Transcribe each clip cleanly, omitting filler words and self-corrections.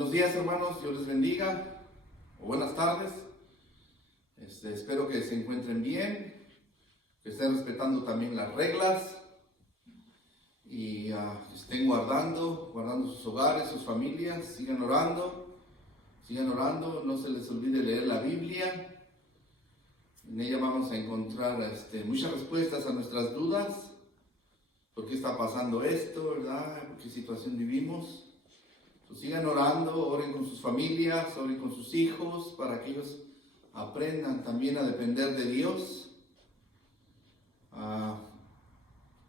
Buenos días, hermanos, Dios les bendiga, o buenas tardes. Espero que se encuentren bien, que estén respetando también las reglas y que estén guardando sus hogares, sus familias. Sigan orando, no se les olvide leer la Biblia. En ella vamos a encontrar muchas respuestas a nuestras dudas. ¿Por qué está pasando esto, verdad? ¿Por qué situación vivimos? Sigan orando, oren con sus familias, oren con sus hijos, para que ellos aprendan también a depender de Dios.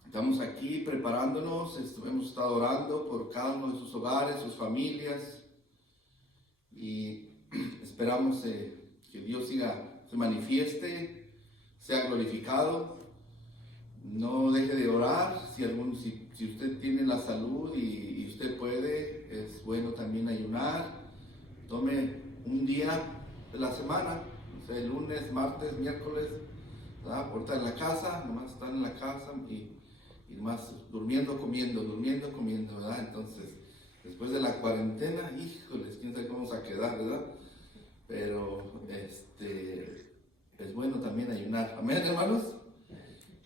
Estamos aquí preparándonos, hemos estado orando por cada uno de sus hogares, sus familias, y esperamos que Dios se manifieste, sea glorificado. No deje de orar. Si usted tiene la salud y usted puede, es bueno también ayunar. Tome un día de la semana, el lunes, martes, miércoles, ¿verdad? Ahorita en la casa, nomás están en la casa y nomás durmiendo, comiendo, ¿verdad? Entonces, después de la cuarentena, híjoles, quién sabe cómo vamos a quedar, ¿verdad? Pero es bueno también ayunar. Amén, hermanos.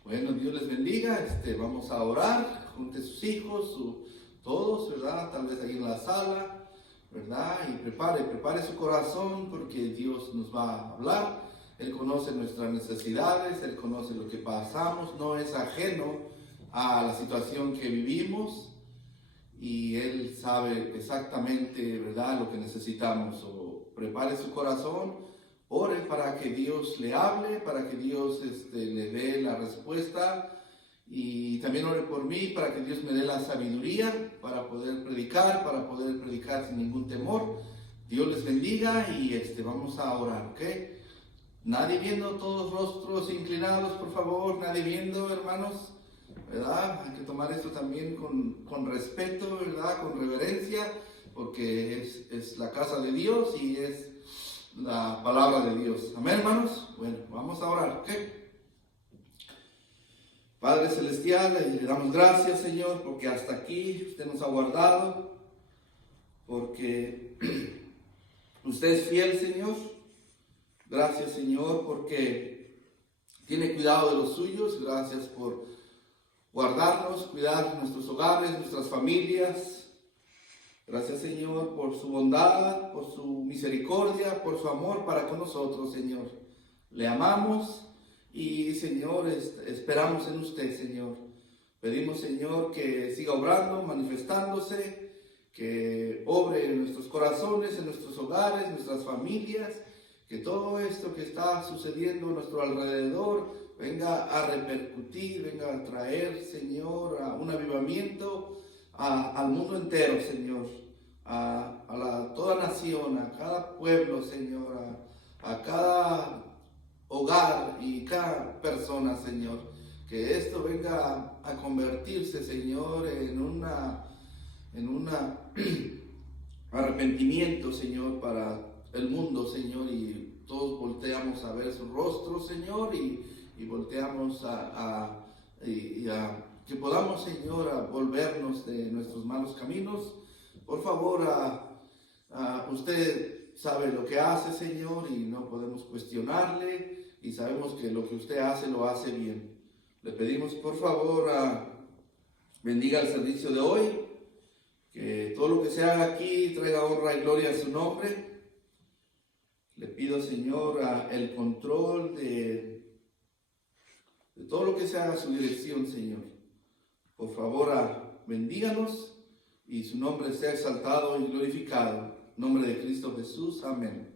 Bueno, Dios les bendiga. Vamos a orar, junte sus hijos, todos, ¿verdad? Tal vez ahí en la sala, ¿verdad? Y prepare su corazón, porque Dios nos va a hablar. Él conoce nuestras necesidades, Él conoce lo que pasamos, no es ajeno a la situación que vivimos, y Él sabe exactamente, ¿verdad?, lo que necesitamos. Prepare su corazón. Ore para que Dios le hable, para que Dios le dé la respuesta, y también ore por mí para que Dios me dé la sabiduría para poder predicar sin ningún temor. Dios les bendiga y vamos a orar, ¿ok? Nadie viendo, todos rostros inclinados, por favor, nadie viendo, hermanos, ¿verdad? Hay que tomar esto también con respeto, ¿verdad? Con reverencia, porque es la casa de Dios y es la palabra de Dios. Amén, hermanos. Bueno, vamos a orar, ¿ok? Padre Celestial, le damos gracias, Señor, porque hasta aquí usted nos ha guardado, porque usted es fiel, Señor. Gracias, Señor, porque tiene cuidado de los suyos. Gracias por guardarnos, cuidar nuestros hogares, nuestras familias. Gracias, Señor, por su bondad, por su misericordia, por su amor para con nosotros, Señor. Le amamos y, Señor, esperamos en usted, Señor. Pedimos, Señor, que siga obrando, manifestándose, que obre en nuestros corazones, en nuestros hogares, nuestras familias, que todo esto que está sucediendo a nuestro alrededor venga a repercutir, venga a traer, Señor, a un avivamiento al mundo entero, Señor, a toda nación, a cada pueblo, Señor, a cada hogar y cada persona, Señor. Que esto venga a convertirse, Señor, en un arrepentimiento, Señor, para el mundo, Señor, y todos volteamos a ver su rostro, Señor, y volteamos que podamos, Señor, a volvernos de nuestros malos caminos. Por favor, usted sabe lo que hace, Señor, y no podemos cuestionarle, y sabemos que lo que usted hace, lo hace bien. Le pedimos, por favor, bendiga el servicio de hoy, que todo lo que se haga aquí traiga honra y gloria a su nombre. Le pido, Señor, el control de todo lo que se haga a su dirección, Señor. Por favor, bendíganos y su nombre sea exaltado y glorificado. En nombre de Cristo Jesús. Amén.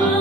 Lord.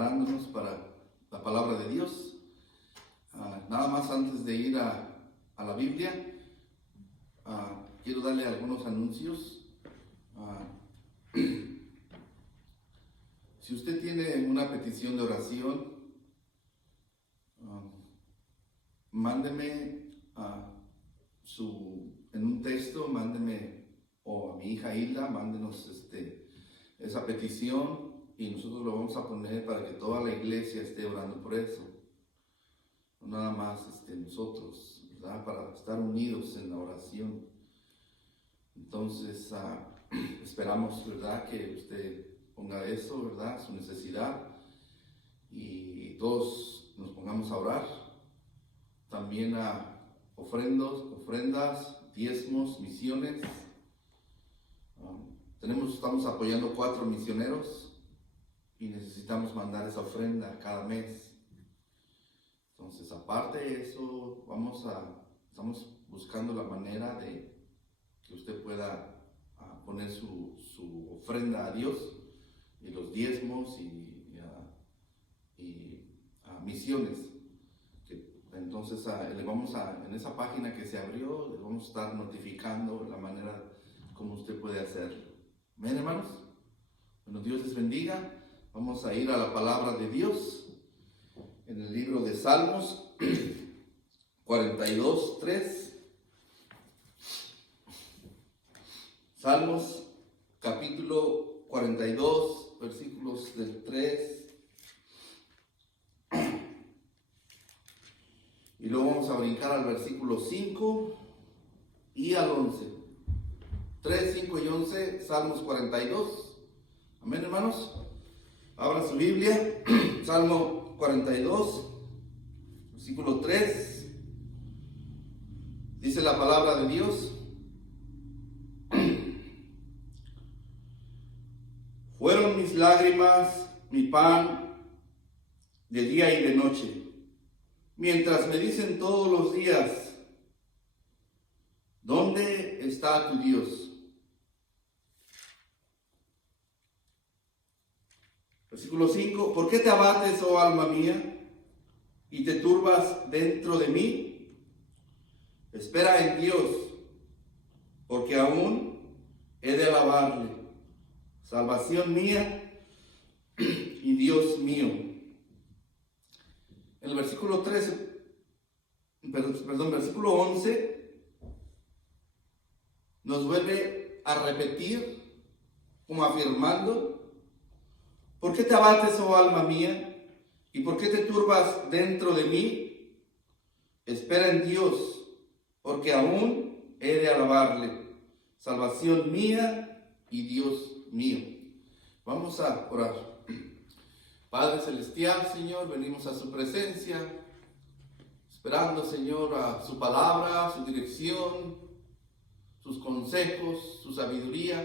preparándonos para la palabra de Dios. Nada más antes de ir a la Biblia, quiero darle algunos anuncios. Si usted tiene una petición de oración, mándeme en un texto, mándeme, o a mi hija Hilda, mándenos esa petición y nosotros lo vamos a poner para que toda la iglesia esté orando por eso. No nada más nosotros, ¿verdad? Para estar unidos en la oración. Entonces, esperamos, ¿verdad?, que usted ponga eso, ¿verdad?, su necesidad, y todos nos pongamos a orar. También a ofrendas, diezmos, misiones. Estamos apoyando 4 misioneros y necesitamos mandar esa ofrenda cada mes. Entonces, aparte de eso, estamos buscando la manera de que usted pueda poner su ofrenda a Dios, y los diezmos y misiones. Entonces, en esa página que se abrió, le vamos a estar notificando la manera como usted puede hacerlo. ¿Ven, hermanos? Bueno, Dios les bendiga. Vamos a ir a la palabra de Dios en el libro de Salmos 42:3. Salmos capítulo 42, versículos del 3. Y luego vamos a brincar al versículo 5 y al 11. 3, 5 y 11, Salmos 42. Amén, hermanos. Abran su Biblia. Salmo 42, versículo 3. Dice la palabra de Dios: fueron mis lágrimas mi pan de día y de noche, mientras me dicen todos los días, ¿dónde está tu Dios? Versículo 5, ¿por qué te abates, oh alma mía, y te turbas dentro de mí? Espera en Dios, porque aún he de alabarle, salvación mía y Dios mío. En el versículo 11, nos vuelve a repetir, como afirmando: ¿por qué te abates, oh alma mía? ¿Y por qué te turbas dentro de mí? Espera en Dios, porque aún he de alabarle, salvación mía y Dios mío. Vamos a orar. Padre Celestial, Señor, venimos a su presencia, esperando, Señor, a su palabra, su dirección, sus consejos, su sabiduría.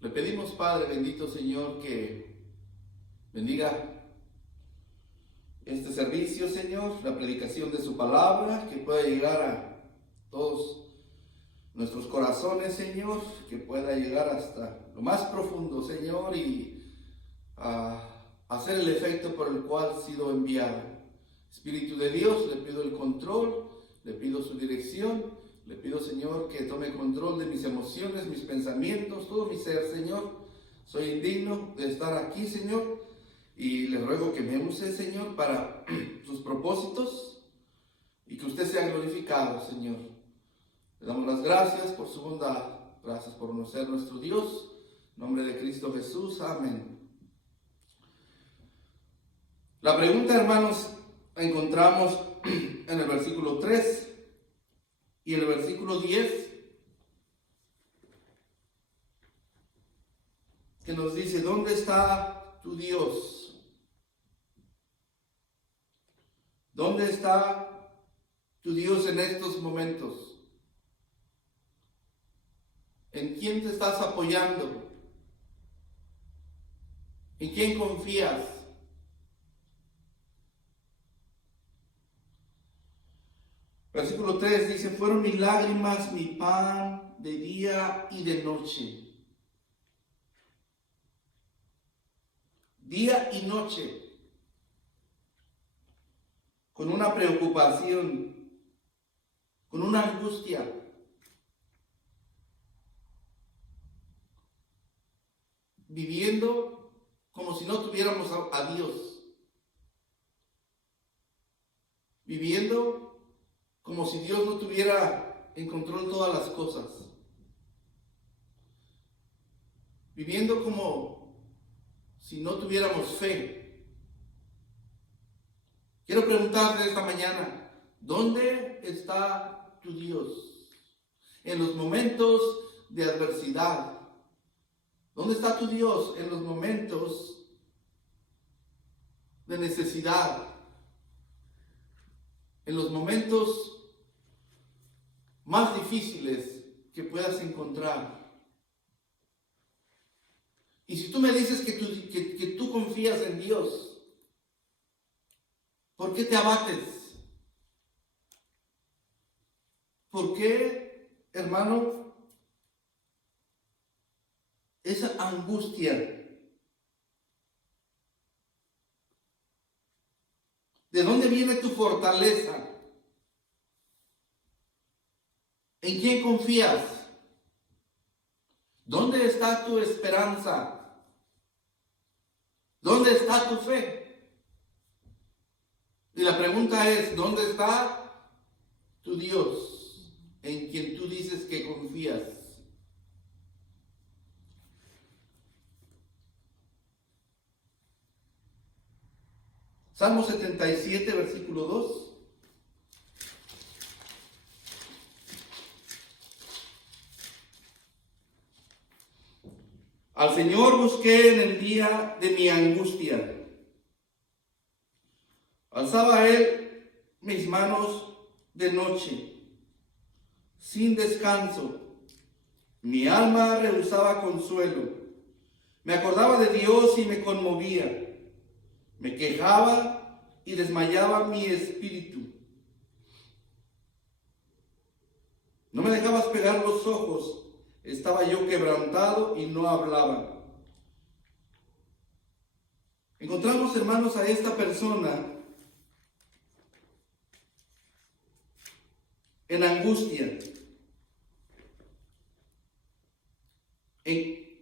Le pedimos, Padre bendito, Señor, que bendiga este servicio, Señor, la predicación de su palabra, que pueda llegar a todos nuestros corazones, Señor, que pueda llegar hasta lo más profundo, Señor, y hacer el efecto por el cual ha sido enviado. Espíritu de Dios, le pido el control, le pido su dirección, le pido, Señor, que tome control de mis emociones, mis pensamientos, todo mi ser, Señor. Soy indigno de estar aquí, Señor, y le ruego que me use, Señor, para sus propósitos, y que usted sea glorificado, Señor. Le damos las gracias por su bondad, gracias por ser nuestro Dios. En nombre de Cristo Jesús, amén. La pregunta, hermanos, la encontramos en el versículo 3 y en el versículo 10, que nos dice: ¿dónde está tu Dios? ¿Dónde está tu Dios en estos momentos? ¿En quién te estás apoyando? ¿En quién confías? Versículo 3 dice: fueron mis lágrimas mi pan de día y de noche. día y noche, con una preocupación, con una angustia. Viviendo como si no tuviéramos a Dios. Viviendo como si Dios no tuviera en control todas las cosas. Viviendo como si no tuviéramos fe. Quiero preguntarte esta mañana, ¿dónde está tu Dios? En los momentos de adversidad. ¿Dónde está tu Dios en los momentos de necesidad? En los momentos más difíciles que puedas encontrar. Y si tú me dices que tú confías en Dios, ¿por qué te abates? ¿Por qué, hermano, esa angustia? ¿De dónde viene tu fortaleza? ¿En quién confías? ¿Dónde está tu esperanza? ¿Dónde está tu fe? Y la pregunta es, ¿dónde está tu Dios en quien tú dices que confías? Salmo 77, versículo 2. Al Señor busqué en el día de mi angustia. Alzaba a Él mis manos de noche, sin descanso. Mi alma rehusaba consuelo. Me acordaba de Dios y me conmovía. Me quejaba y desmayaba mi espíritu. No me dejabas pegar los ojos. Estaba yo quebrantado y no hablaba. Encontramos, hermanos, a esta persona en angustia,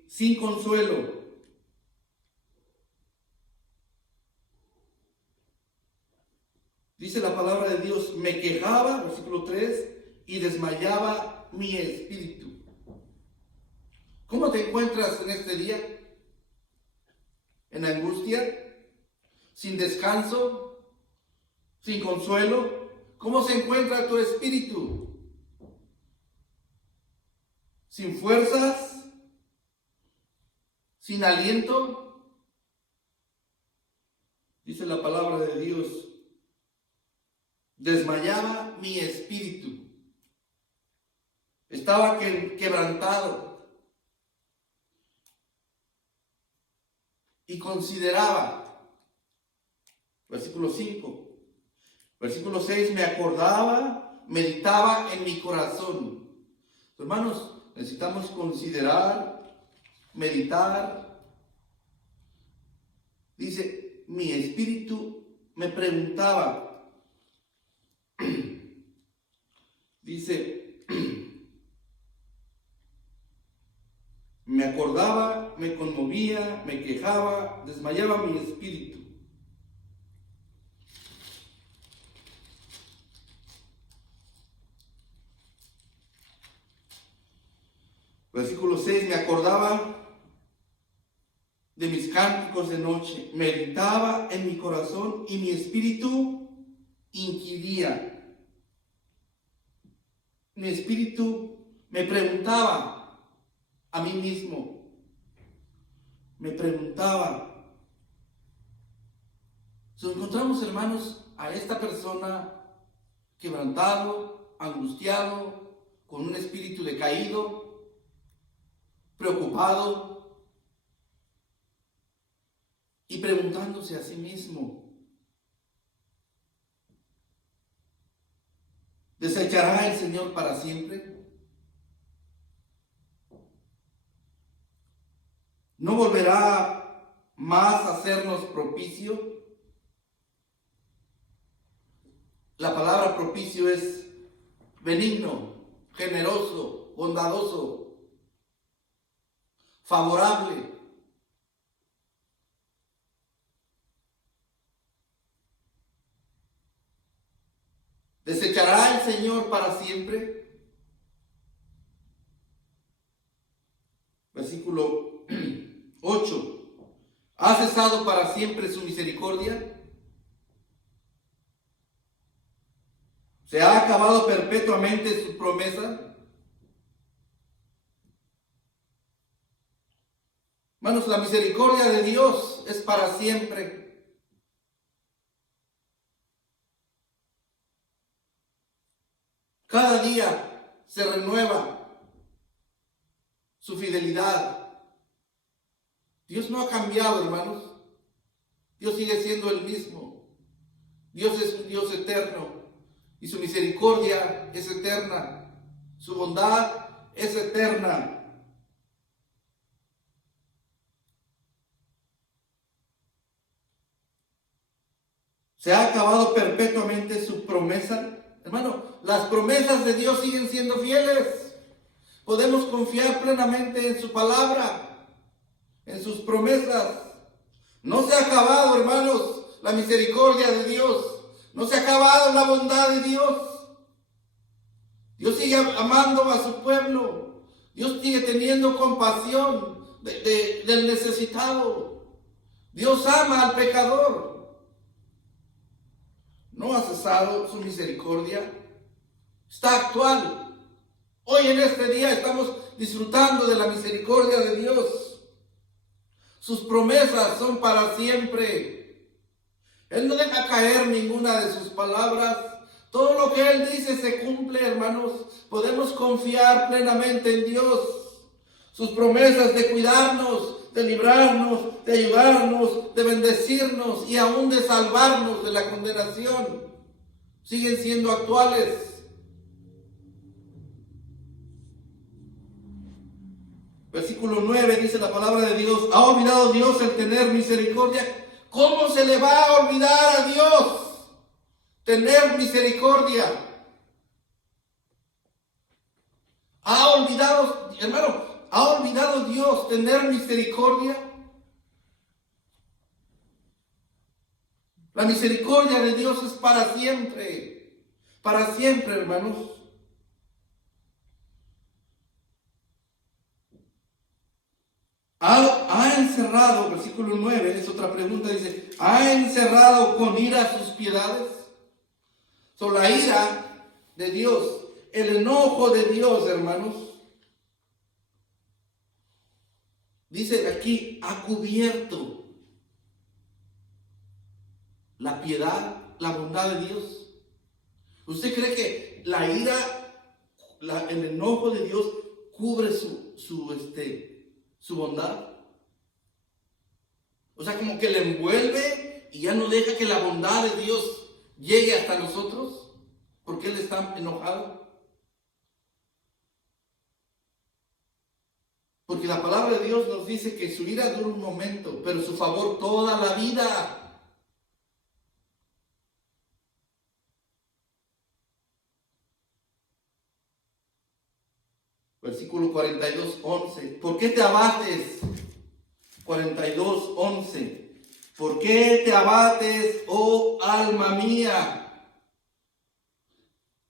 sin consuelo. Dice la palabra de Dios, me quejaba, versículo 3, y desmayaba mi espíritu. ¿Cómo te encuentras en este día? ¿En angustia? ¿Sin descanso? ¿Sin consuelo? ¿Cómo se encuentra tu espíritu? ¿Sin fuerzas? ¿Sin aliento? Dice la palabra de Dios, desmayaba mi espíritu. Estaba quebrantado. Y consideraba, versículo 5, versículo 6, me acordaba, meditaba en mi corazón. Hermanos, necesitamos considerar, meditar. Dice, mi espíritu me preguntaba, dice, me acordaba, me conmovía, me quejaba, desmayaba mi espíritu. Versículo 6, me acordaba de mis cánticos de noche, meditaba en mi corazón y mi espíritu inquiría. Mi espíritu me preguntaba a mí mismo, me preguntaba. Si encontramos, hermanos, a esta persona quebrantado, angustiado, con un espíritu decaído, preocupado y preguntándose a sí mismo, ¿desechará el Señor para siempre? ¿No volverá más hacernos propicio. La palabra propicio es benigno, generoso, bondadoso, favorable. ¿Desechará el Señor para siempre? Versículo 8. ¿Ha cesado para siempre su misericordia? ¿Se ha acabado perpetuamente su promesa? Hermanos, la misericordia de Dios es para siempre. Cada día se renueva su fidelidad. Dios no ha cambiado, hermanos. Dios sigue siendo el mismo. Dios es un Dios eterno. Y su misericordia es eterna. Su bondad es eterna. ¿Se ha acabado perpetuamente su promesa? Hermano, las promesas de Dios siguen siendo fieles. Podemos confiar plenamente en su palabra, en sus promesas. No se ha acabado, hermanos, la misericordia de Dios. No se ha acabado la bondad de Dios. Dios sigue amando a su pueblo. Dios sigue teniendo compasión del necesitado. Dios ama al pecador. No ha cesado su misericordia. Está actual. Hoy en este día estamos disfrutando de la misericordia de Dios. Sus promesas son para siempre. Él no deja caer ninguna de sus palabras. Todo lo que Él dice se cumple, hermanos. Podemos confiar plenamente en Dios. Sus promesas de cuidarnos, de librarnos, de ayudarnos, de bendecirnos y aún de salvarnos de la condenación siguen siendo actuales. Versículo 9 dice la palabra de Dios: ¿ha olvidado Dios el tener misericordia? ¿Cómo se le va a olvidar a Dios tener misericordia? ¿Ha olvidado, hermano, ha olvidado Dios tener misericordia? La misericordia de Dios es para siempre, hermanos. ¿Ha encerrado, versículo 9, es otra pregunta, dice, ¿ha encerrado con ira sus piedades? La ira de Dios, el enojo de Dios, hermanos, dice aquí, ha cubierto la piedad, la bondad de Dios. ¿Usted cree que la ira, el enojo de Dios cubre su bondad? O sea, como que le envuelve y ya no deja que la bondad de Dios llegue hasta nosotros, porque Él está enojado. Porque la palabra de Dios nos dice que su ira dura un momento, pero su favor toda la vida. Versículo 42, 11. ¿Por qué te abates? 42, 11. ¿Por qué te abates, oh alma mía?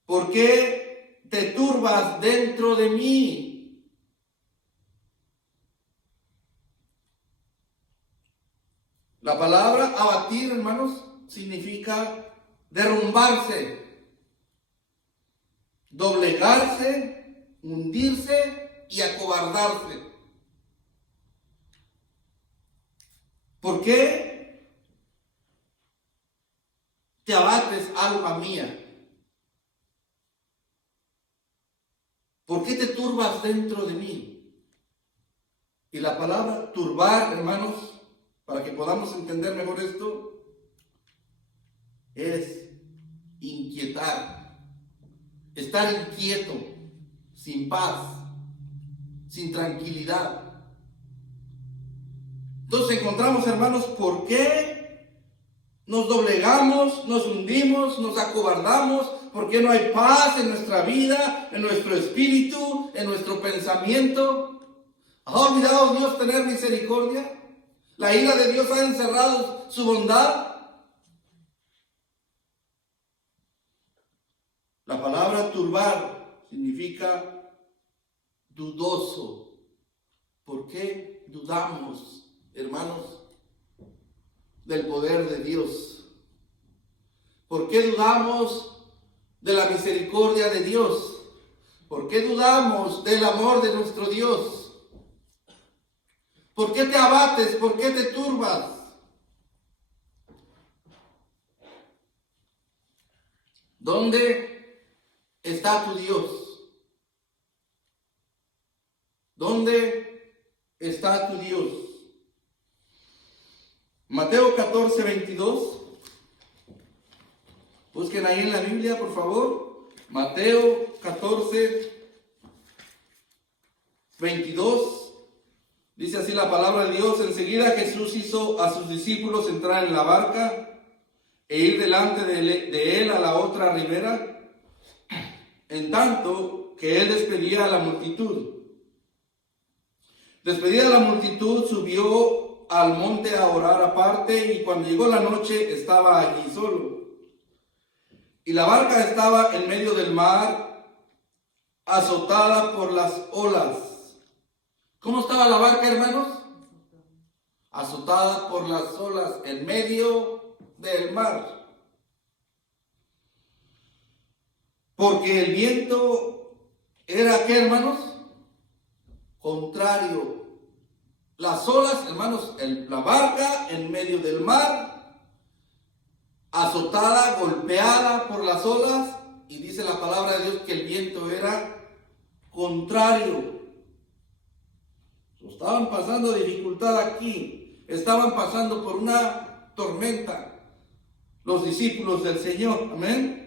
¿Por qué te turbas dentro de mí? La palabra abatir, hermanos, significa derrumbarse, doblegarse, hundirse y acobardarse. ¿Por qué te abates, alma mía? ¿Por qué te turbas dentro de mí? Y la palabra turbar, hermanos, para que podamos entender mejor esto, es inquietar, estar inquieto, sin paz, sin tranquilidad. Entonces encontramos, hermanos, por qué nos doblegamos, nos hundimos, nos acobardamos, por qué no hay paz en nuestra vida, en nuestro espíritu, en nuestro pensamiento. ¿Ha olvidado Dios tener misericordia? ¿La ira de Dios ha encerrado su bondad? La palabra turbar significa dudoso. ¿Por qué dudamos, hermanos, del poder de Dios? ¿Por qué dudamos de la misericordia de Dios? ¿Por qué dudamos del amor de nuestro Dios? ¿Por qué te abates? ¿Por qué te turbas? ¿Dónde está tu Dios? ¿Dónde está tu Dios? Mateo 14, 22. Busquen ahí en la Biblia, por favor. Mateo 14, 22. Dice así la palabra de Dios: enseguida Jesús hizo a sus discípulos entrar en la barca e ir delante de él a la otra ribera, en tanto que él despedía a la multitud. Despedida la multitud, subió al monte a orar aparte, y cuando llegó la noche estaba allí solo. Y la barca estaba en medio del mar, azotada por las olas. ¿Cómo estaba la barca, hermanos? Azotada por las olas, en medio del mar. Porque el viento era, ¿qué, hermanos? Contrario. Las olas, hermanos, la barca en medio del mar, azotada, golpeada por las olas, y dice la palabra de Dios que el viento era contrario. Estaban pasando dificultad aquí, estaban pasando por una tormenta los discípulos del Señor, amén.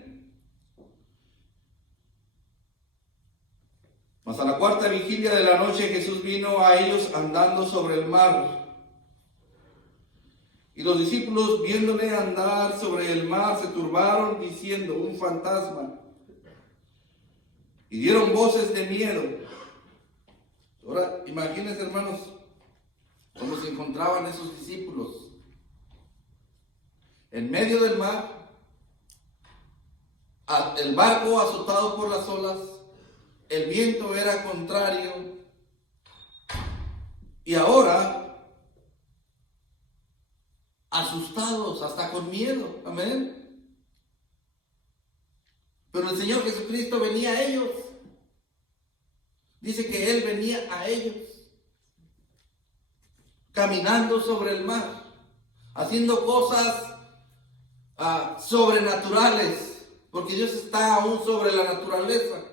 Mas a la cuarta vigilia de la noche Jesús vino a ellos andando sobre el mar. Y los discípulos, viéndole andar sobre el mar, se turbaron diciendo: un fantasma. Y dieron voces de miedo. Ahora, imagínense, hermanos, cómo se encontraban esos discípulos. En medio del mar, el barco azotado por las olas, el viento era contrario, y ahora asustados, hasta con miedo, amén. Pero el Señor Jesucristo venía a ellos. Dice que Él venía a ellos, caminando sobre el mar, haciendo cosas sobrenaturales, porque Dios está aún sobre la naturaleza.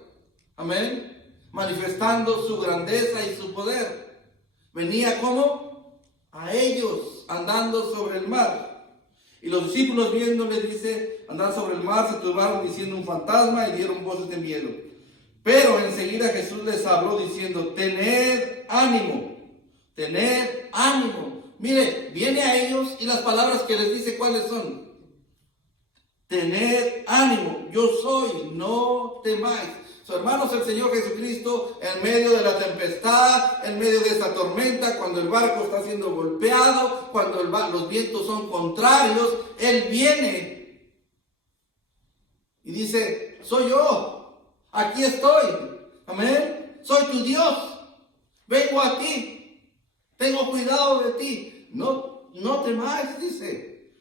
Amén. Manifestando su grandeza y su poder. Venía como a ellos, andando sobre el mar. Y los discípulos, viéndole, dice, andar sobre el mar, se turbaron diciendo: un fantasma, y dieron voces de miedo. Pero enseguida Jesús les habló diciendo: tened ánimo, tened ánimo. Mire, viene a ellos, y las palabras que les dice, ¿cuáles son? Tened ánimo, yo soy, no temáis. Hermanos, el Señor Jesucristo, en medio de la tempestad, en medio de esta tormenta, cuando el barco está siendo golpeado, cuando los vientos son contrarios, Él viene y dice: soy yo, aquí estoy, amén, soy tu Dios, vengo a ti, tengo cuidado de ti, no temáis, dice,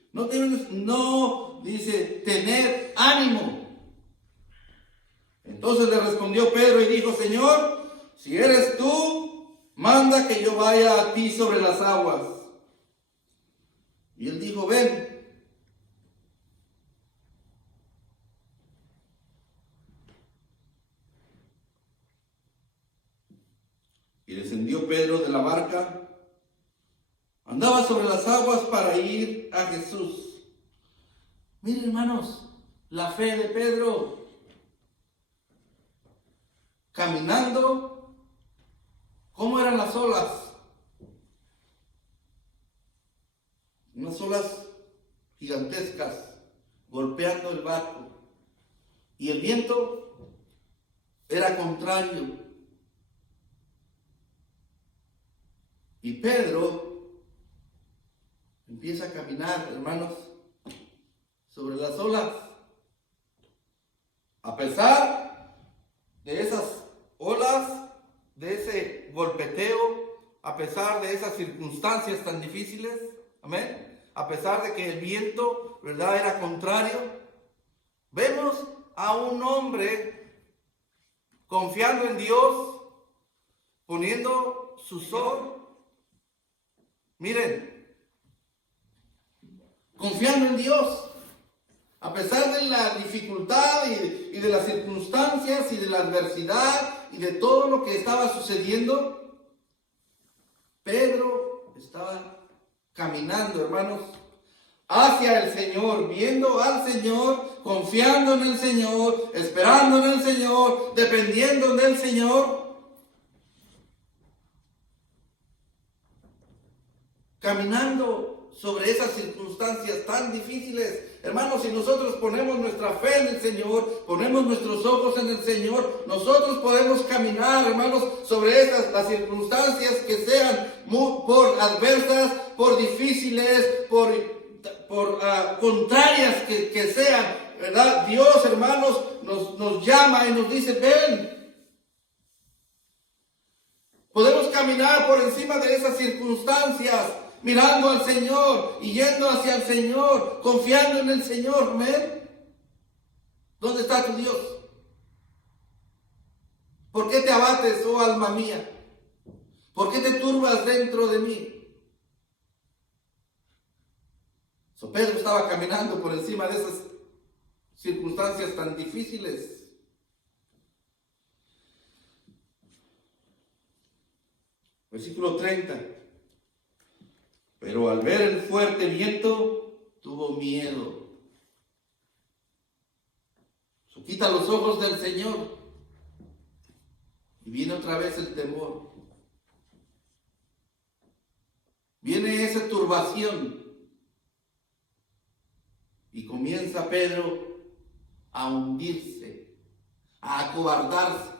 dice, tener ánimo. Entonces le respondió Pedro y dijo: Señor, si eres tú, manda que yo vaya a ti sobre las aguas. Y él dijo: ven. Y descendió Pedro de la barca, andaba sobre las aguas para ir a Jesús. Miren, hermanos, la fe de Pedro. Caminando, ¿cómo eran las olas? unas olas gigantescas golpeando el barco. Y el viento era contrario. Y Pedro empieza a caminar, hermanos, sobre las olas. A pesar de esas olas, de ese golpeteo, a pesar de esas circunstancias tan difíciles, amén, a pesar de que el viento, ¿verdad?, era contrario, vemos a un hombre confiando en Dios, poniendo su ojos, miren, confiando en Dios. A pesar de la dificultad y de las circunstancias y de la adversidad y de todo lo que estaba sucediendo, Pedro estaba caminando, hermanos, hacia el Señor, viendo al Señor, confiando en el Señor, esperando en el Señor, dependiendo del Señor, caminando sobre esas circunstancias tan difíciles. Hermanos, si nosotros ponemos nuestra fe en el Señor, ponemos nuestros ojos en el Señor, nosotros podemos caminar, hermanos, sobre las circunstancias que sean por adversas, por difíciles, por contrarias que sean, ¿verdad? Dios, hermanos, nos llama y nos dice, ven. Podemos caminar por encima de esas circunstancias, mirando al Señor y yendo hacia el Señor, confiando en el Señor. ¿Amén? ¿Dónde está tu Dios? ¿Por qué te abates, oh alma mía? ¿Por qué te turbas dentro de mí? Pedro estaba caminando por encima de esas circunstancias tan difíciles. Versículo 30. Pero al ver el fuerte viento, tuvo miedo. Quita los ojos del Señor y viene otra vez el temor. Viene esa turbación y comienza Pedro a hundirse, a acobardarse,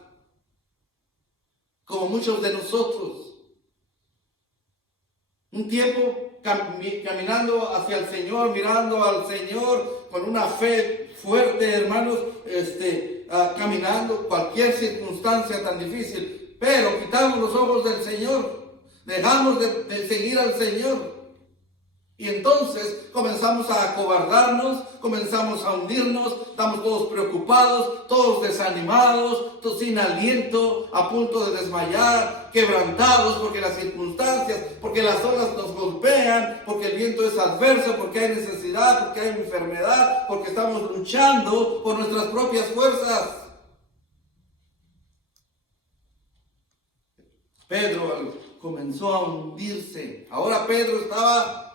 como muchos de nosotros. Un tiempo caminando hacia el Señor, mirando al Señor con una fe fuerte, hermanos, caminando cualquier circunstancia tan difícil, pero quitamos los ojos del Señor, dejamos de seguir al Señor. Y entonces comenzamos a acobardarnos, comenzamos a hundirnos, estamos todos preocupados, todos desanimados, todos sin aliento, a punto de desmayar, quebrantados porque las circunstancias, porque las olas nos golpean, porque el viento es adverso, porque hay necesidad, porque hay enfermedad, porque estamos luchando por nuestras propias fuerzas. Pedro comenzó a hundirse. Ahora Pedro estaba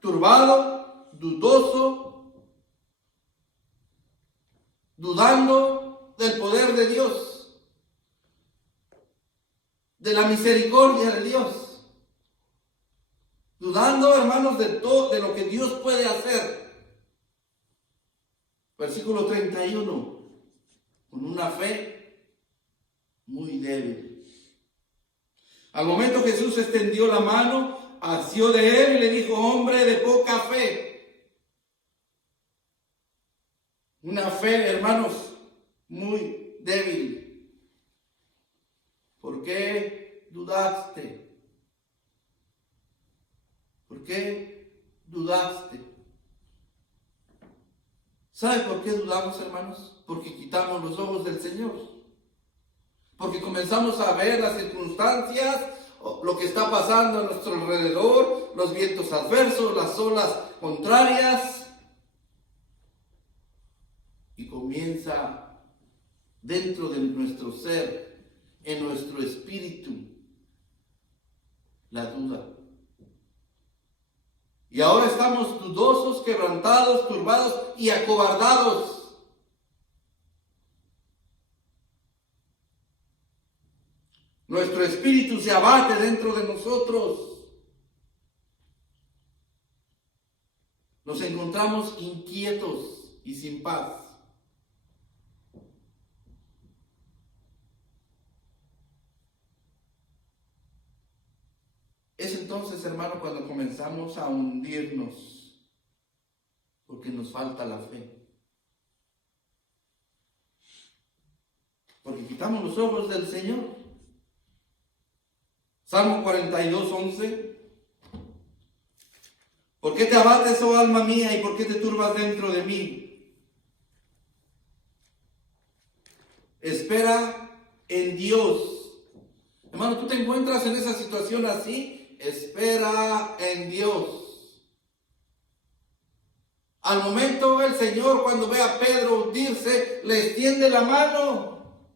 turbado, dudoso, dudando del poder de Dios, de la misericordia de Dios, dudando, hermanos, de todo, de lo que Dios puede hacer. Versículo 31, con una fe muy débil. Al momento Jesús extendió la mano, asió de él y le dijo: hombre de poca fe. Una fe, hermanos, muy débil. ¿Por qué dudaste? ¿Por qué dudaste? ¿Sabe por qué dudamos, hermanos? Porque quitamos los ojos del Señor. Porque comenzamos a ver las circunstancias, lo que está pasando a nuestro alrededor, los vientos adversos, las olas contrarias, y comienza dentro de nuestro ser, en nuestro espíritu, la duda. Y ahora estamos dudosos, quebrantados, turbados y acobardados. Nuestro espíritu se abate dentro de nosotros. Nos encontramos inquietos y sin paz. Es entonces, hermano, cuando comenzamos a hundirnos, porque nos falta la fe. Porque quitamos los ojos del Señor. Salmo 42, 11. ¿Por qué te abates, oh alma mía, y por qué te turbas dentro de mí? Espera en Dios. Hermano, ¿tú te encuentras en esa situación así? Espera en Dios. Al momento el Señor, cuando ve a Pedro hundirse, le extiende la mano.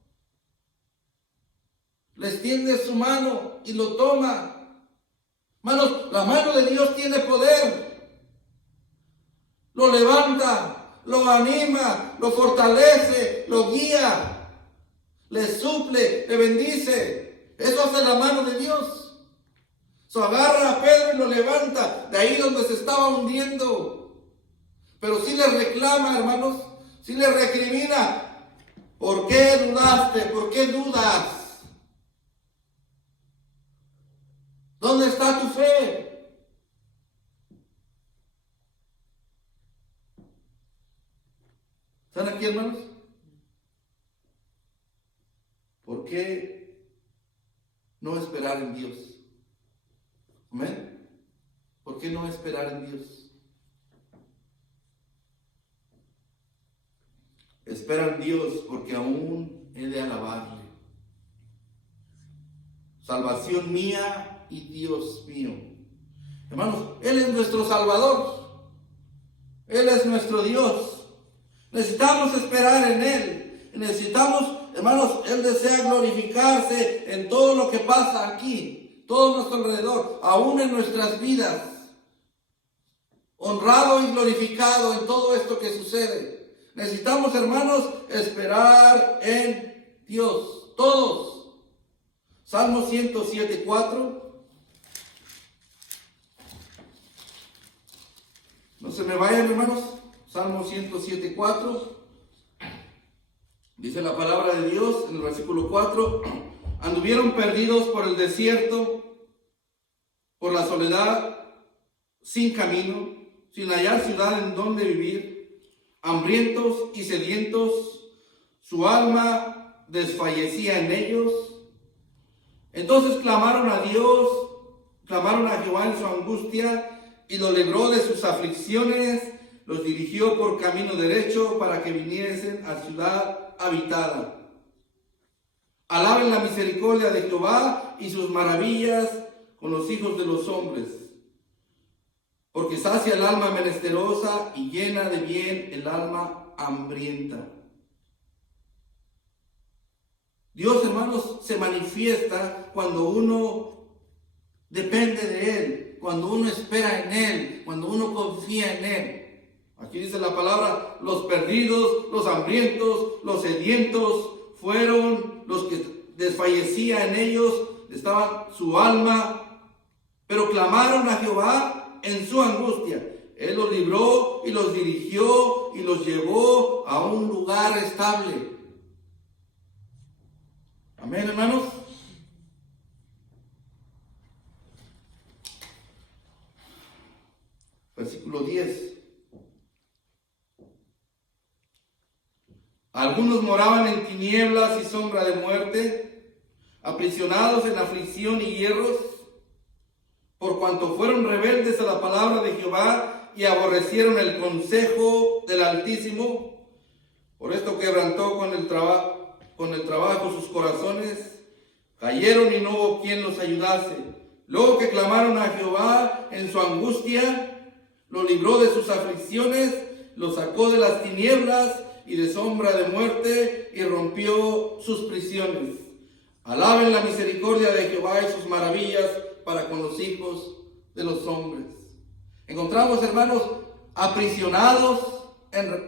Le extiende su mano y lo toma. Hermanos, la mano de Dios tiene poder. Lo levanta, lo anima, lo fortalece, lo guía, le suple, le bendice. Eso hace la mano de Dios. Agarra a Pedro y lo levanta de ahí donde se estaba hundiendo. Pero sí le reclama, hermanos, sí le recrimina. ¿Por qué dudaste? ¿Por qué dudas? ¿Dónde está tu fe? ¿Están aquí, hermanos? ¿Por qué no esperar en Dios? ¿Amén? ¿Por qué no esperar en Dios? Espera en Dios porque aún he de alabarle. Salvación mía y Dios mío. Hermanos, Él es nuestro Salvador. Él es nuestro Dios. Necesitamos esperar en Él. Necesitamos, hermanos, Él desea glorificarse en todo lo que pasa aquí, todo nuestro alrededor, aún en nuestras vidas. Honrado y glorificado en todo esto que sucede. Necesitamos, hermanos, esperar en Dios. Todos. Salmo 107, 4. No se me vayan, hermanos. Salmo 107, 4. Dice la palabra de Dios en el versículo 4. Anduvieron perdidos por el desierto, por la soledad, sin camino, sin hallar ciudad en donde vivir, hambrientos y sedientos, su alma desfallecía en ellos. Entonces clamaron a Dios, clamaron a Jehová en su angustia, y los libró de sus aflicciones, los dirigió por camino derecho para que viniesen a ciudad habitada. Alaben la misericordia de Jehová y sus maravillas con los hijos de los hombres, porque sacia el alma menesterosa y llena de bien el alma hambrienta. Dios, hermanos, se manifiesta cuando uno depende de Él, cuando uno espera en Él, cuando uno confía en Él. Aquí dice la palabra, los perdidos, los hambrientos, los sedientos, fueron los que desfallecía en ellos, estaba su alma, pero clamaron a Jehová en su angustia. Él los libró y los dirigió y los llevó a un lugar estable. Amén, hermanos. Versículo 10. Algunos moraban en tinieblas y sombra de muerte, aprisionados en aflicción y hierros, por cuanto fueron rebeldes a la palabra de Jehová y aborrecieron el consejo del Altísimo. Por esto quebrantó con el trabajo sus corazones, cayeron y no hubo quien los ayudase. Luego que clamaron a Jehová en su angustia, lo libró de sus aflicciones, lo sacó de las tinieblas y de sombra de muerte y rompió sus prisiones. Alaben la misericordia de Jehová y sus maravillas para con los hijos de los hombres. Encontramos, hermanos, aprisionados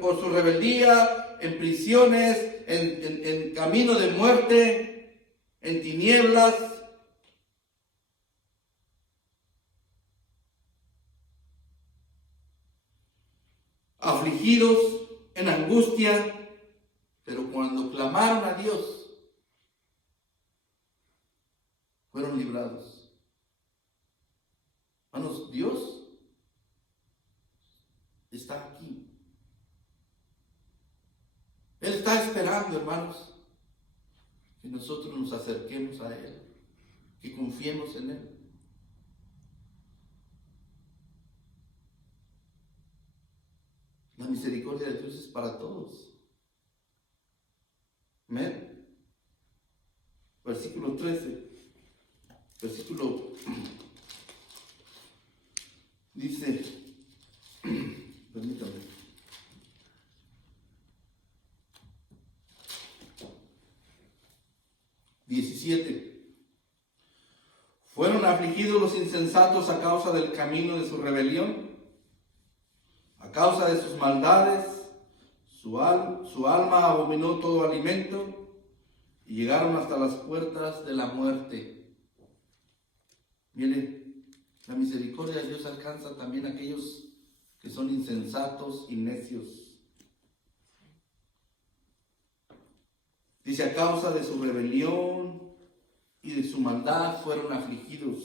por su rebeldía, en prisiones, en camino de muerte, en tinieblas. afligidos, en angustia, pero cuando clamaron a Dios, fueron librados. Hermanos, Dios está aquí. Él está esperando, hermanos, que nosotros nos acerquemos a Él, que confiemos en Él. La misericordia de Dios es para todos. Amén. Versículo 13. Versículo dice, permítame. ¿Fueron afligidos los insensatos a causa del camino de su rebelión? A causa de sus maldades, su alma abominó todo alimento y llegaron hasta las puertas de la muerte. Miren, la misericordia de Dios alcanza también a aquellos que son insensatos y necios. Dice, a causa de su rebelión y de su maldad fueron afligidos.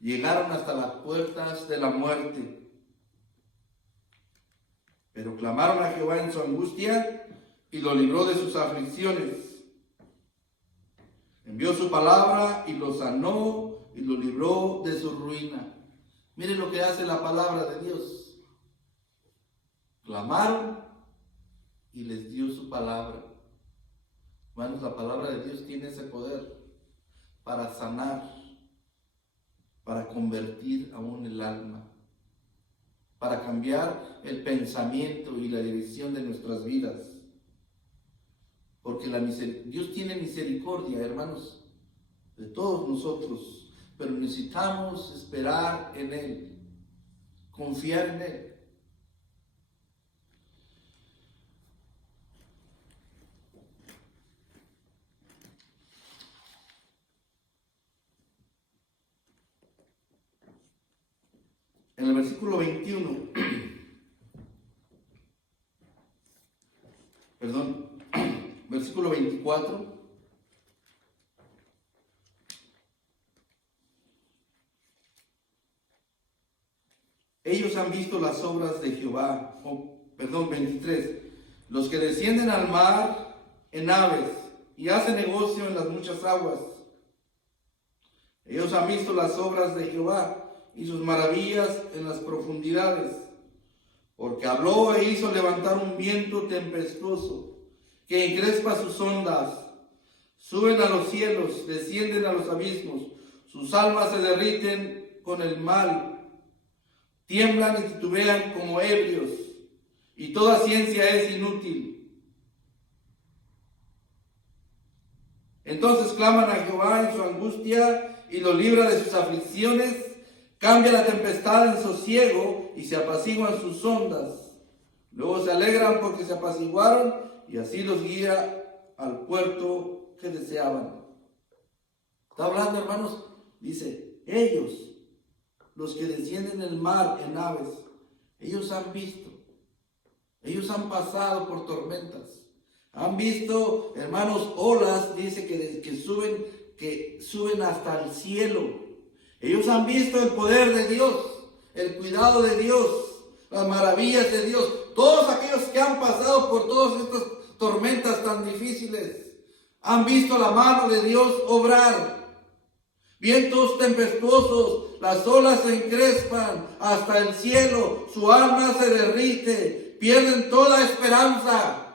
Llegaron hasta las puertas de la muerte. Pero clamaron a Jehová en su angustia y lo libró de sus aflicciones. Envió su palabra y lo sanó y lo libró de su ruina. Miren lo que hace la palabra de Dios. Clamaron y les dio su palabra. Hermanos, la palabra de Dios tiene ese poder para sanar, para convertir aún el alma, para cambiar el pensamiento y la dirección de nuestras vidas. Porque Dios tiene misericordia, hermanos, de todos nosotros, pero necesitamos esperar en Él, confiar en Él. En el versículo 21, versículo 24, ellos han visto las obras de Jehová. 23, los que descienden al mar en naves y hacen negocio en las muchas aguas. Ellos han visto las obras de Jehová y sus maravillas en las profundidades, porque habló e hizo levantar un viento tempestuoso que encrespa sus ondas. Suben a los cielos, descienden a los abismos, sus almas se derriten con el mal, tiemblan y titubean como ebrios, y toda ciencia es inútil. Entonces claman a Jehová en su angustia y lo libra de sus aflicciones. Cambia la tempestad en sosiego y se apaciguan sus ondas. Luego se alegran porque se apaciguaron y así los guía al puerto que deseaban. Está hablando, hermanos, dice, ellos, los que descienden el mar en naves, ellos han visto, ellos han pasado por tormentas, han visto, hermanos, olas, dice que suben hasta el cielo. Ellos han visto el poder de Dios, el cuidado de Dios, las maravillas de Dios. Todos aquellos que han pasado por todas estas tormentas tan difíciles, han visto la mano de Dios obrar. Vientos tempestuosos, las olas se encrespan hasta el cielo, su alma se derrite, pierden toda esperanza.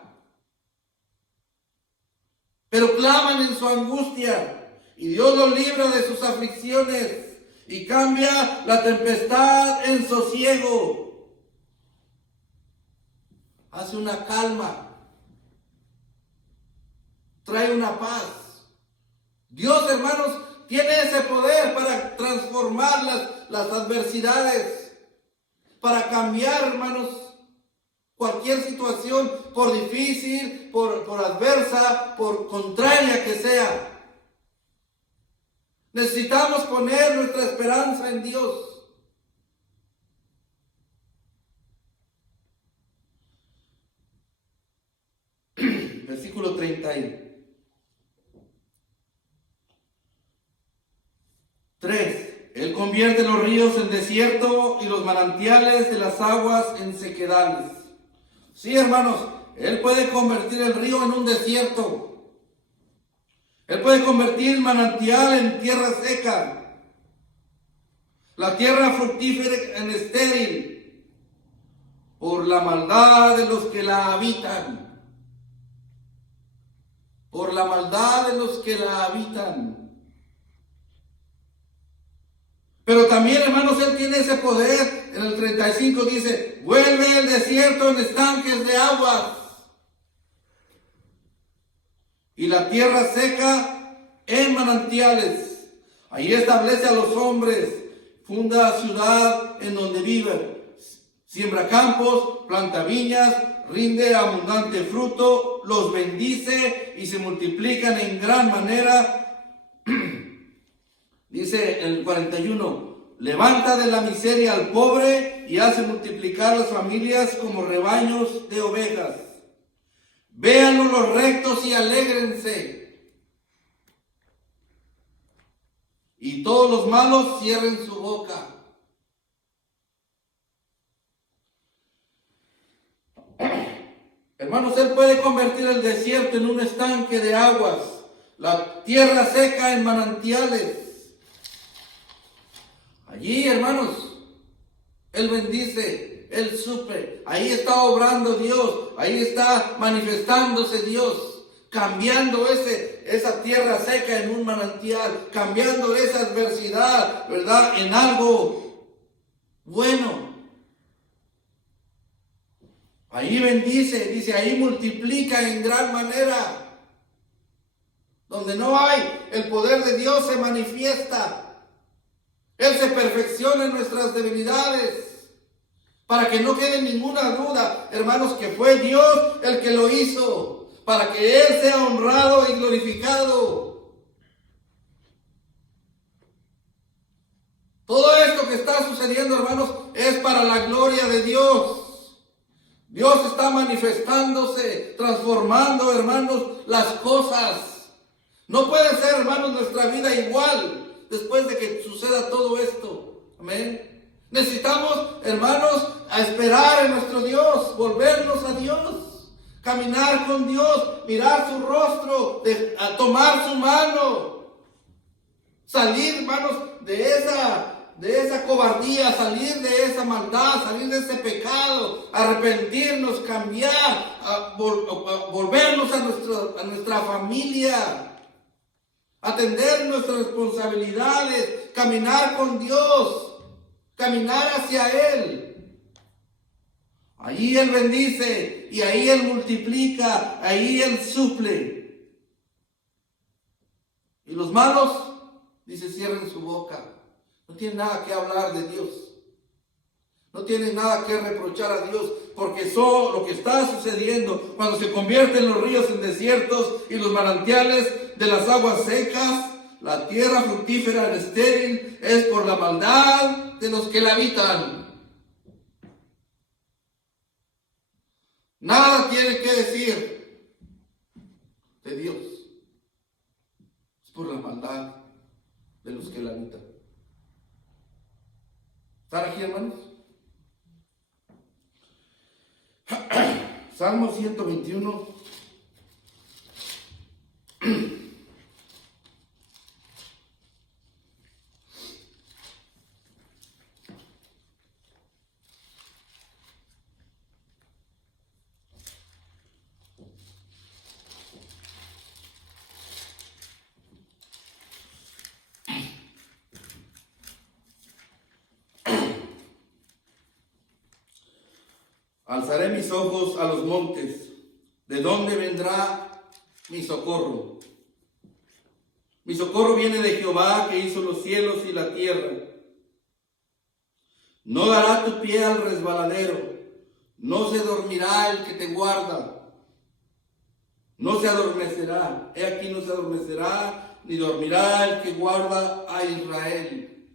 Pero claman en su angustia y Dios los libra de sus aflicciones. Y cambia la tempestad en sosiego. Hace una calma. Trae una paz. Dios, hermanos, tiene ese poder para transformar las adversidades. Para cambiar, hermanos, cualquier situación, por difícil, por adversa, por contraria que sea. Necesitamos poner nuestra esperanza en Dios. versículo 33. Él convierte los ríos en desierto y los manantiales de las aguas en sequedales. Sí, hermanos, Él puede convertir el río en un desierto. Él puede convertir manantial en tierra seca. La tierra fructífera en estéril. Por la maldad de los que la habitan. Por la maldad de los que la habitan. Pero también, hermanos, Él tiene ese poder. En el 35 dice, vuelve el desierto en estanques de aguas. Y la tierra seca en manantiales. Ahí establece a los hombres. Funda ciudad en donde vive. Siembra campos, planta viñas, rinde abundante fruto, los bendice y se multiplican en gran manera. Dice el 41, levanta de la miseria al pobre y hace multiplicar las familias como rebaños de ovejas. Véanlo los rectos y alégrense. Y todos los malos cierren su boca. Hermanos, Él puede convertir el desierto en un estanque de aguas, la tierra seca en manantiales. Allí, hermanos, Él bendice, Él suple. Ahí está obrando Dios, ahí está manifestándose Dios, cambiando esa tierra seca en un manantial, cambiando esa adversidad, ¿verdad?, en algo bueno. Ahí bendice, dice, ahí multiplica en gran manera. Donde no hay, el poder de Dios se manifiesta. Él se perfecciona en nuestras debilidades. Para que no quede ninguna duda, hermanos, que fue Dios el que lo hizo. Para que Él sea honrado y glorificado. Todo esto que está sucediendo, hermanos, es para la gloria de Dios. Dios está manifestándose, transformando, hermanos, las cosas. No puede ser, hermanos, nuestra vida igual después de que suceda todo esto. Amén. Necesitamos, hermanos, a esperar en nuestro Dios, volvernos a Dios, caminar con Dios, mirar su rostro, a tomar su mano, salir, hermanos, de esa cobardía, salir de esa maldad, salir de ese pecado, arrepentirnos, cambiar, volvernos a nuestra familia, atender nuestras responsabilidades, caminar con Dios, caminar hacia Él. Ahí Él bendice y ahí Él multiplica, ahí Él suple. Y los malos, dice, cierren su boca. No tienen nada que hablar de Dios. No tienen nada que reprochar a Dios, porque eso lo que está sucediendo cuando se convierten los ríos en desiertos y los manantiales de las aguas secas, la tierra fructífera en estéril, es por la maldad de los que la habitan. Nada tiene que decir de Dios. Es por la maldad de los que la habitan. ¿Están aquí, hermanos? Salmo 121. Alzaré mis ojos a los montes. ¿De dónde vendrá mi socorro? Mi socorro viene de Jehová, que hizo los cielos y la tierra. No dará tu pie al resbaladero. No se dormirá el que te guarda. No se adormecerá. He aquí no se adormecerá, ni dormirá el que guarda a Israel.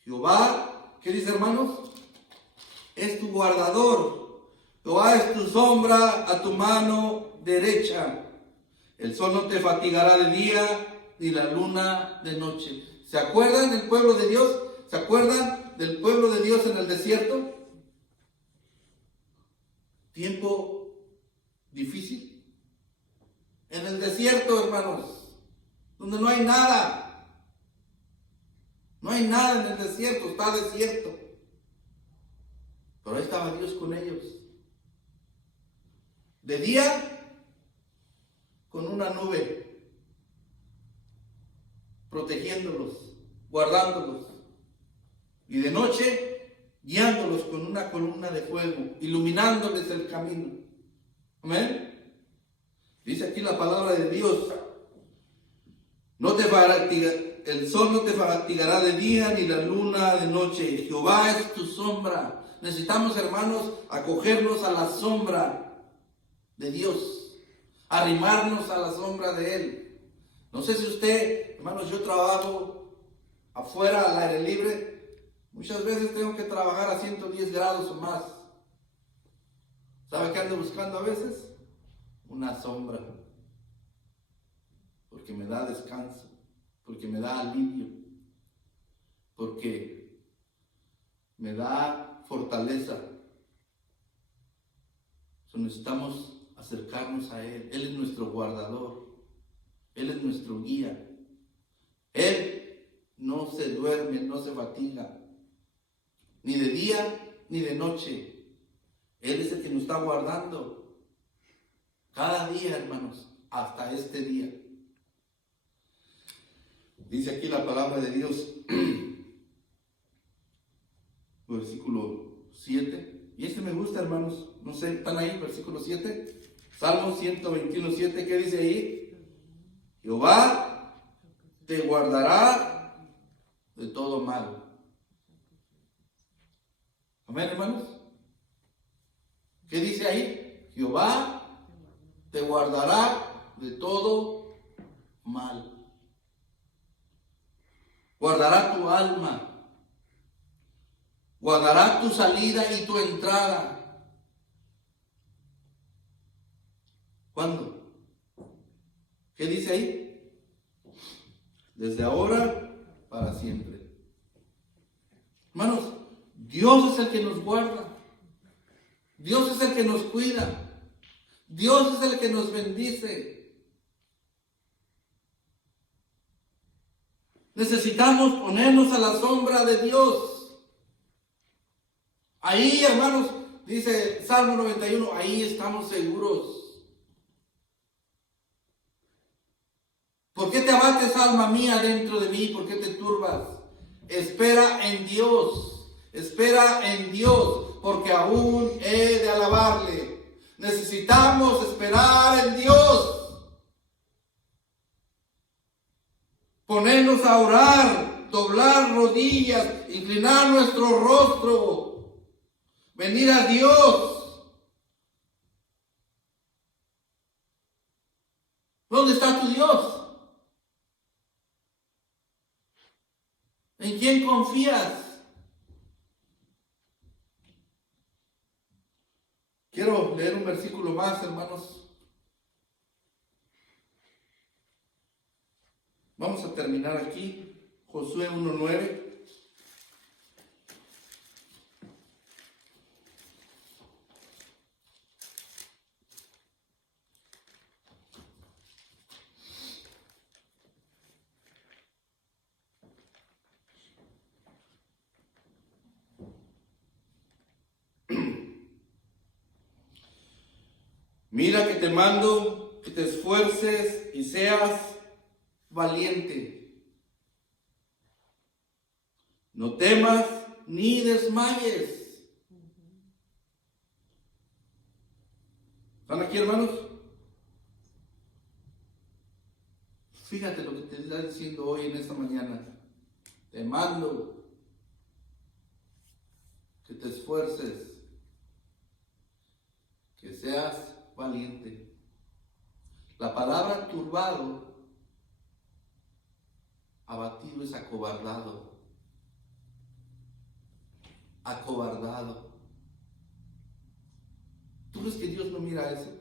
Jehová, ¿qué dice, hermanos? Es tu guardador. Jehová es tu sombra a tu mano derecha. El sol no te fatigará de día, ni la luna de noche. ¿Se acuerdan del pueblo de Dios? ¿Se acuerdan del pueblo de Dios en el desierto? Tiempo difícil. En el desierto, hermanos, donde no hay nada. No hay nada en el desierto, está desierto. Pero ahí estaba Dios con ellos. De día, con una nube, protegiéndolos, guardándolos. Y de noche, guiándolos con una columna de fuego, iluminándoles el camino. Amén. Dice aquí la palabra de Dios: el sol no te fatigará de día, ni la luna de noche. Jehová es tu sombra. Necesitamos, hermanos, acogernos a la sombra de Dios, arrimarnos a la sombra de Él. No sé si usted, hermanos, yo trabajo afuera al aire libre. Muchas veces tengo que trabajar a 110 grados o más. ¿Sabe qué ando buscando a veces? Una sombra. Porque me da descanso, porque me da alivio, porque me da fortaleza. Necesitamos acercarnos a Él. Él es nuestro guardador, Él es nuestro guía. Él no se duerme, no se fatiga, ni de día ni de noche. Él es el que nos está guardando cada día, hermanos, hasta este día. Dice aquí la palabra de Dios, versículo 7. Y este me gusta, hermanos. No sé, ¿están ahí? Versículo 7. Salmo 121, 7. ¿Qué dice ahí? Jehová te guardará de todo mal. Amén, hermanos. ¿Qué dice ahí? Jehová te guardará de todo mal. Guardará tu alma. Guardará tu salida y tu entrada. ¿Cuándo? ¿Qué dice ahí? Desde ahora para siempre. Hermanos, Dios es el que nos guarda. Dios es el que nos cuida. Dios es el que nos bendice. Necesitamos ponernos a la sombra de Dios. Ahí, hermanos, dice Salmo 91, ahí estamos seguros. ¿Por qué te abates, alma mía, dentro de mí? ¿Por qué te turbas? Espera en Dios, porque aún he de alabarle. Necesitamos esperar en Dios. Ponernos a orar, doblar rodillas, inclinar nuestro rostro. Venir a Dios. ¿Dónde está tu Dios? ¿En quién confías? Quiero leer un versículo más, hermanos. Vamos a terminar aquí. Josué 1:9. Mira que te mando que te esfuerces y seas valiente. No temas ni desmayes. ¿Están aquí, hermanos? Fíjate lo que te está diciendo hoy en esta mañana. Te mando que te esfuerces, que seas valiente. La palabra turbado, abatido, es acobardado. Acobardado. ¿Tú crees que Dios no mira eso?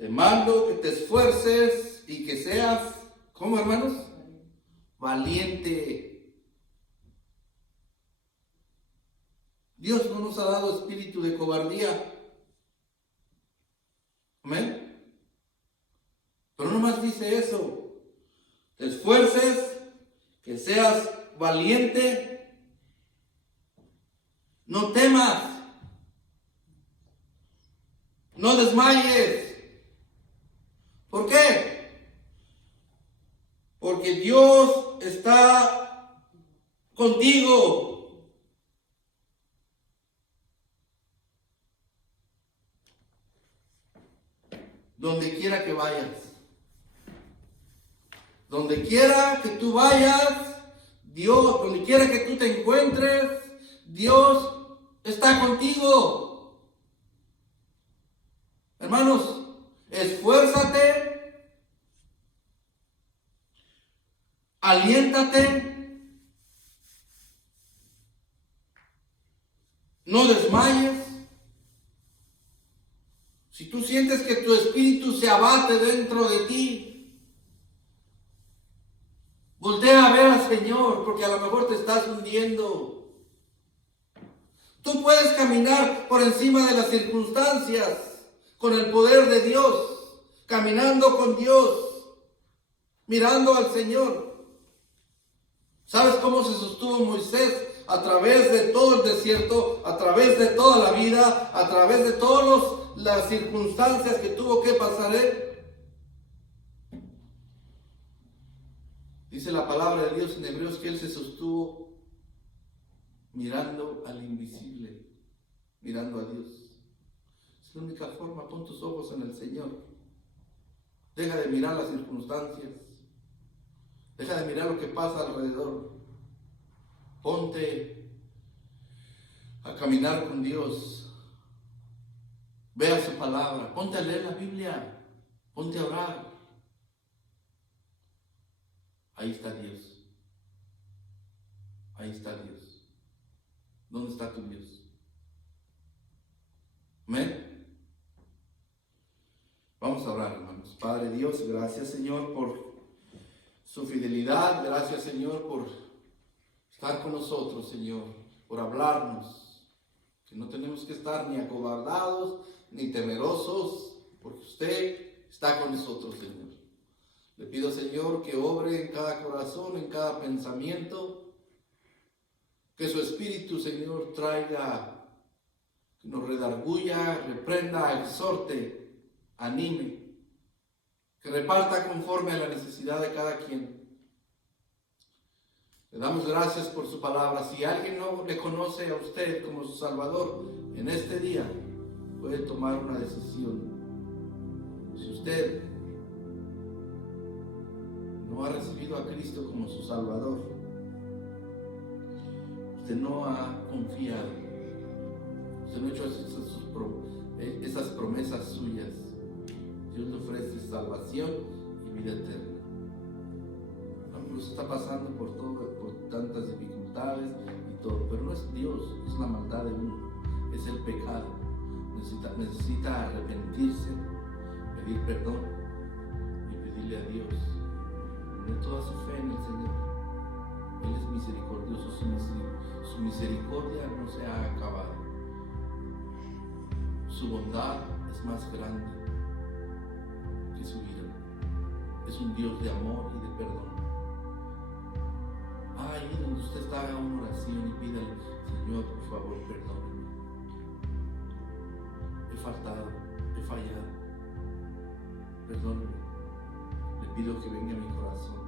Te mando que te esfuerces y que seas, ¿cómo, hermanos? Valiente. Dios no nos ha dado espíritu de cobardía. Amén. Pero no más dice eso. Te esfuerces, que seas valiente. No temas. No desmayes. ¿Por qué? Porque Dios está contigo. Donde quiera que vayas. Donde quiera que tú vayas, Dios, donde quiera que tú te encuentres, Dios está contigo. Hermanos, esfuérzate, aliéntate, no desmayes. Si tú sientes que tu espíritu se abate dentro de ti, voltea a ver al Señor, porque a lo mejor te estás hundiendo. Tú puedes caminar por encima de las circunstancias con el poder de Dios, caminando con Dios, mirando al Señor. ¿Sabes cómo se sostuvo Moisés a través de todo el desierto, a través de toda la vida, a través de todas las circunstancias que tuvo que pasar él? Dice la palabra de Dios en Hebreos que él se sostuvo mirando al invisible, mirando a Dios. Es la única forma. Pon tus ojos en el Señor. Deja de mirar las circunstancias. Deja de mirar lo que pasa alrededor. Ponte a caminar con Dios. Ve a su palabra. Ponte a leer la Biblia. Ponte a orar. Ahí está Dios. Ahí está Dios. ¿Dónde está tu Dios? Amén. Vamos a orar, hermanos. Padre Dios, gracias, Señor, por su fidelidad. Gracias, Señor, por estar con nosotros, Señor, por hablarnos. Que no tenemos que estar ni acobardados, ni temerosos, porque usted está con nosotros, Señor. Le pido, Señor, que obre en cada corazón, en cada pensamiento. Que su Espíritu, Señor, traiga, que nos redarguya, reprenda, exhorte, anime, que reparta conforme a la necesidad de cada quien. Le damos gracias por su palabra. Si alguien no le conoce a usted como su Salvador, en este día puede tomar una decisión. Si usted no ha recibido a Cristo como su Salvador, usted no ha confiado, usted no ha hecho esas promesas suyas, Dios le ofrece salvación y vida eterna. Usted está pasando por tantas dificultades y todo, pero no es Dios, es la maldad de uno, es el pecado. Necesita arrepentirse, pedir perdón y pedirle a Dios, poner toda su fe en el Señor. Él es misericordioso, su misericordia no se ha acabado. Su bondad es más grande que su ira. Es un Dios de amor y de perdón. Ahí donde usted está, haga una oración y pídale: Señor, por favor, perdóname. He faltado, he fallado. Perdóname. Le pido que venga a mi corazón.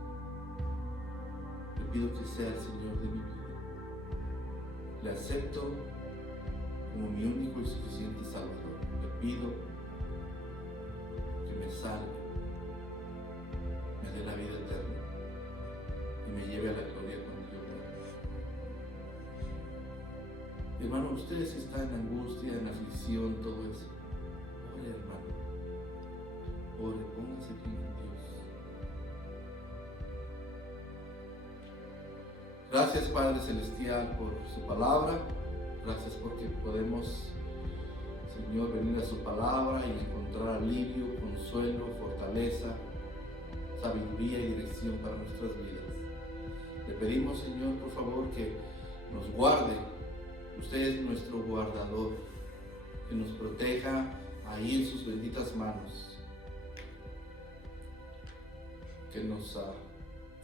Le pido que sea el Señor de mi vida. Le acepto como mi único y suficiente Salvador. Le pido que me salve, me dé la vida eterna y me lleve a la gloria cuando yo muera. Hermano, ustedes están en angustia, en aflicción, todo eso. Ore, hermano. Ore, póngase bien con Dios. Gracias, Padre Celestial, por su palabra. Gracias porque podemos, Señor, venir a su palabra y encontrar alivio, consuelo, fortaleza, sabiduría y dirección para nuestras vidas. Le pedimos, Señor, por favor, que nos guarde. Usted es nuestro guardador, que nos proteja ahí en sus benditas manos.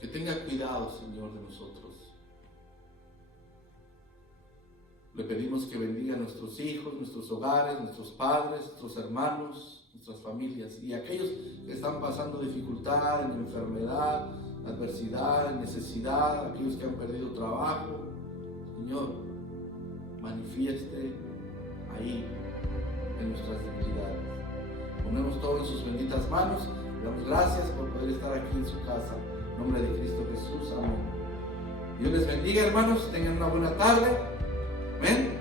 Que tenga cuidado, Señor, de nosotros. Le pedimos que bendiga a nuestros hijos, nuestros hogares, nuestros padres, nuestros hermanos, nuestras familias y aquellos que están pasando dificultad, en enfermedad, adversidad, en necesidad, aquellos que han perdido trabajo. Señor, manifieste ahí en nuestras debilidades. Ponemos todo en sus benditas manos. Le damos gracias por poder estar aquí en su casa. En nombre de Cristo Jesús. Amén. Dios les bendiga, hermanos. Tengan una buena tarde. Amén.